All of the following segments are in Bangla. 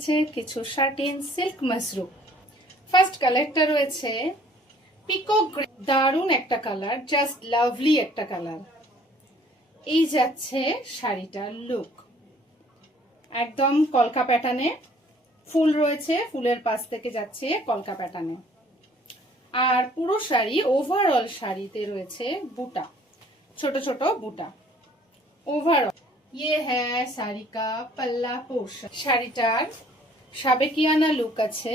এসেছে কিছু শার্টিন সিল্ক মাশরুম। ফার্স্ট কালারটা রয়েছে পিকক গ্রিন, দারুণ একটা কালার, জাস্ট লাভলি একটা কালার। এই যাচ্ছে শাড়িটার লুক, একদম কলকা প্যাটার্নে, ফুল রয়েছে, ফুলের পাশ থেকে যাচ্ছে কলকা প্যাটার্নে। আর পুরো শাড়ি, ওভারঅল শাড়িতে রয়েছে বুটা, ছোট ছোট বুটা ওভারঅল। ये है শাড়ি কা পাল্লা পোর্শন। শাড়িটার সাবেকিয়ানা লুক আছে।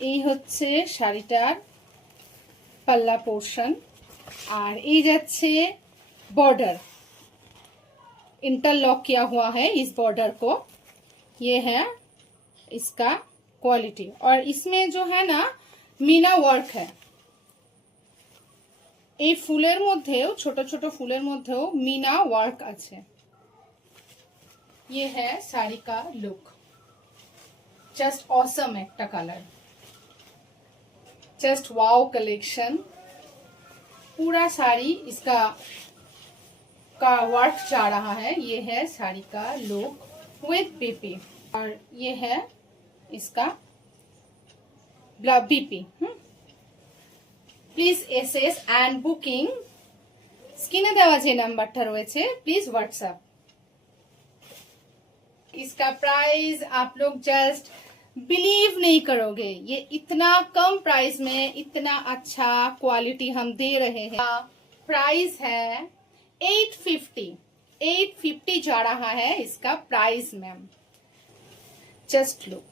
এই হচ্ছে শাড়িটার পাল্লা পোর্শন। আর এই যাচ্ছে बॉर्डर, इंटरलॉक किया हुआ है इस बॉर्डर को। ये है इसका क्वालिटी। और इसमें जो है ना मीना वर्क है, এই ফুলের মধ্যেও, ছোট ছোট ফুলের মধ্যেও মিনা ওয়ার্ক আছে। ये है साड़ी का लुक, जस्ट ऑसम একটা কালার, जस्ट वाओ कलेक्शन। पूरा साड़ी इसका का वर्क जा रहा है। ये है साड़ी का लुक विथ बीपी। और ये है इसका BP. Please SS and booking स्क्रीने देवा जे नंबरটা রয়েছে, प्लीज व्हाट्सएप। इसका प्राइस आप लोग जस्ट बिलीव नहीं करोगे, ये इतना कम प्राइस में इतना अच्छा क्वालिटी हम दे रहे हैं। प्राइस है 850 जा रहा है इसका price ma'am. Just look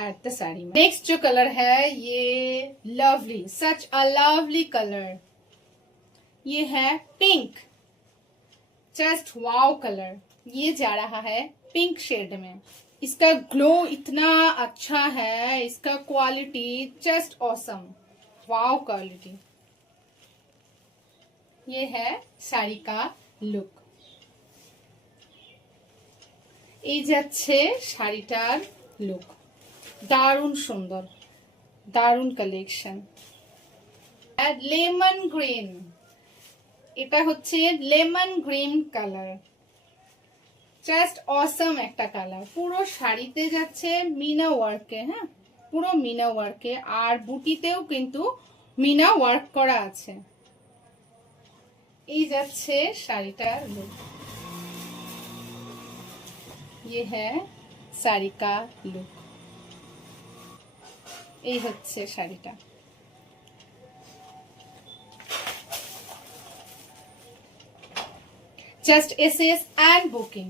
at the sari. Next जो कलर है ये lovely, such a lovely colour, ये है पिंक, जस्ट वाओ कलर। ये जा रहा है पिंक शेड में। इसका ग्लो इतना अच्छा है, इसका quality just awesome, wow quality. ये है साड़ी का लुक। এই যাচ্ছে শাড়িটার লুক, দারুণ সুন্দর, দারুণ কালেকশন। লেমন গ্রিন, এটা হচ্ছে লেমন গ্রিন কালার, জাস্ট অসম একটা কালার। পুরো শাড়িতে যাচ্ছে মিনা ওয়ার্কে, হ্যাঁ পুরো মিনা ওয়ার্কে, আর বুটিতেও কিন্তু মিনা ওয়ার্ক করা আছে। এই যাচ্ছে শাড়িটার লুক। ये है শাড়ি का লুক। এই হচ্ছে শাড়িটা। জাস্ট এসএস এন্ড বুকিং।